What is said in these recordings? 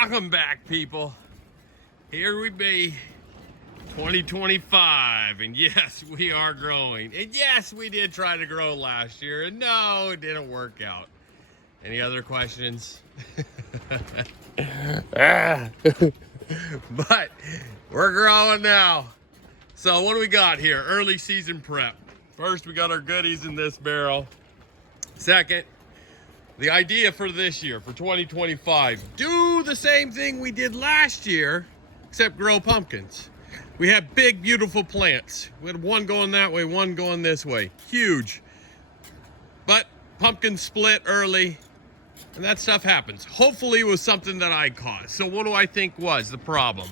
Welcome back, people. Here we be, 2025, and yes, we are growing. And yes, we did try to grow last year, and no, it didn't work out. Any other questions? But we're growing now. So what do we got here? Early season prep. First, we got our goodies in this barrel. Second, the idea for this year, for 2025, do the same thing we did last year, except grow pumpkins. We have big, beautiful plants. We had one going that way, one going this way. Huge. But pumpkins split early, and that stuff happens. Hopefully it was something that I caused. So what do I think was the problem?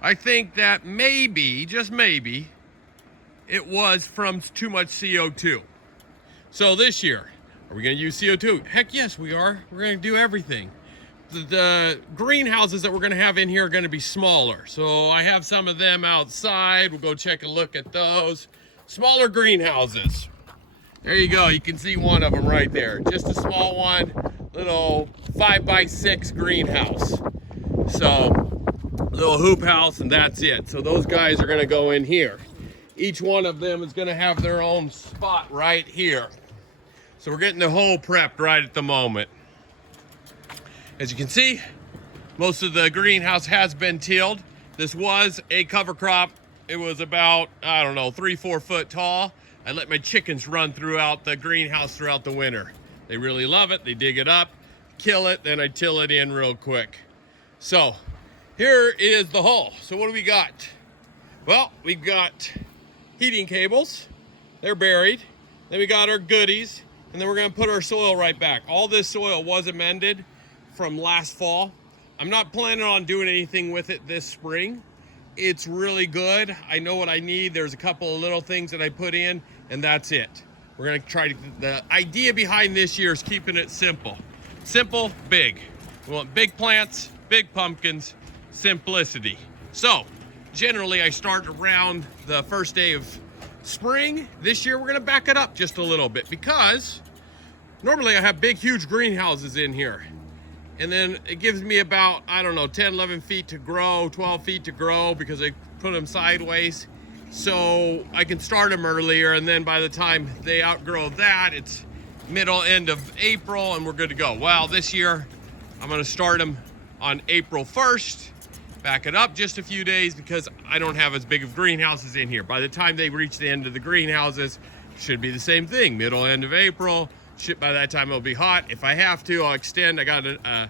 I think that maybe, just maybe, it was from too much CO2. So this year, are we going to use CO2? Heck yes, we are. We're going to do everything. The greenhouses that we're going to have in here are going to be smaller. So I have some of them outside. We'll go check a look at those. Smaller greenhouses. There you go. You can see one of them right there. Just a small one. Little 5x6 greenhouse. So, little hoop house, and that's it. So those guys are going to go in here. Each one of them is going to have their own spot right here. So we're getting the hole prepped right at the moment. As you can see, most of the greenhouse has been tilled. This was a cover crop. It was about, I don't know, 3-4 foot tall. I let my chickens run throughout the greenhouse throughout the winter. They really love it. They dig it up, kill it, then I till it in real quick. So here is the hole. So what do we got? Well, we've got heating cables. They're buried. Then we got our goodies. And then we're gonna put our soil right back. All this soil was amended from last fall. I'm not planning on doing anything with it this spring. It's really good. I know what I need. There's a couple of little things that I put in, and that's it. We're gonna try to, the idea behind this year is keeping it simple. Simple, big. We want big plants, big pumpkins, simplicity. So, generally I start around the first day of spring. This year we're gonna back it up just a little bit because normally I have big, huge greenhouses in here. And then it gives me about, I don't know, 10, 11 feet to grow, 12 feet to grow because I put them sideways. So I can start them earlier, and then by the time they outgrow that, it's end of April and we're good to go. Well, this year I'm gonna start them on April 1st. Back it up just a few days because I don't have as big of greenhouses in here. By the time they reach the end of the greenhouses, should be the same thing. End of April. By that time it'll be hot. If I have to, I'll extend. I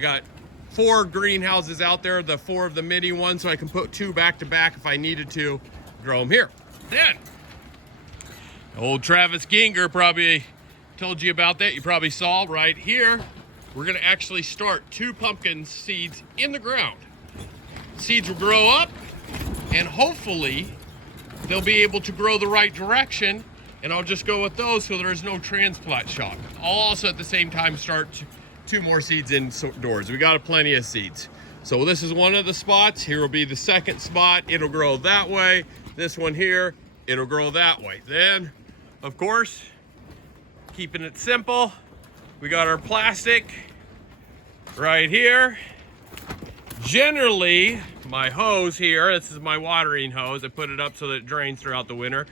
got 4 greenhouses out there, the 4 of the mini ones, so I can put 2 back to back if I needed to grow them here. Then, old Travis Ginger probably told you about that. You probably saw right here. We're gonna actually start 2 pumpkin seeds in the ground. Seeds will grow up, and hopefully they'll be able to grow the right direction, and I'll just go with those so there's no transplant shock. I'll also at the same time start 2 more seeds indoors. We got plenty of seeds. So this is one of the spots. Here will be the second spot. It'll grow that way. This one here, it'll grow that way. Then, of course, keeping it simple, we got our plastic right here. Generally, my hose here, this is my watering hose. I put it up so that it drains throughout the winter.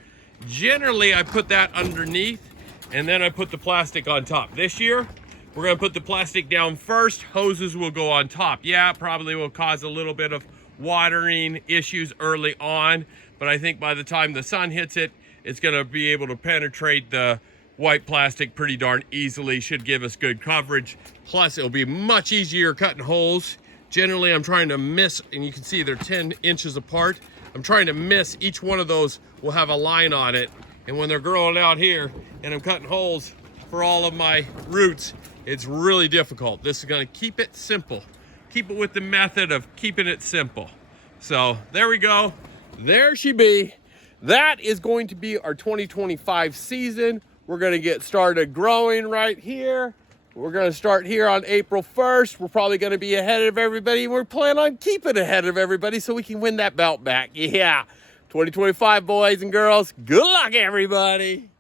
Generally, I put that underneath and then I put the plastic on top. This year, we're gonna put the plastic down first. Hoses will go on top. Yeah, probably will cause a little bit of watering issues early on, but I think by the time the sun hits it, it's gonna be able to penetrate the white plastic pretty darn easily. Should give us good coverage. Plus, it'll be much easier cutting holes. Generally, I'm trying to miss, and you can see they're 10 inches apart. I'm trying to miss, each one of those will have a line on it. And when they're growing out here and I'm cutting holes for all of my roots, it's really difficult. This is gonna keep it simple. Keep it with the method of keeping it simple. So there we go. There she be. That is going to be our 2025 season. We're gonna get started growing right here. We're gonna start here on April 1st. We're probably gonna be ahead of everybody. We're planning on keeping ahead of everybody so we can win that belt back. Yeah, 2025 boys and girls, good luck everybody.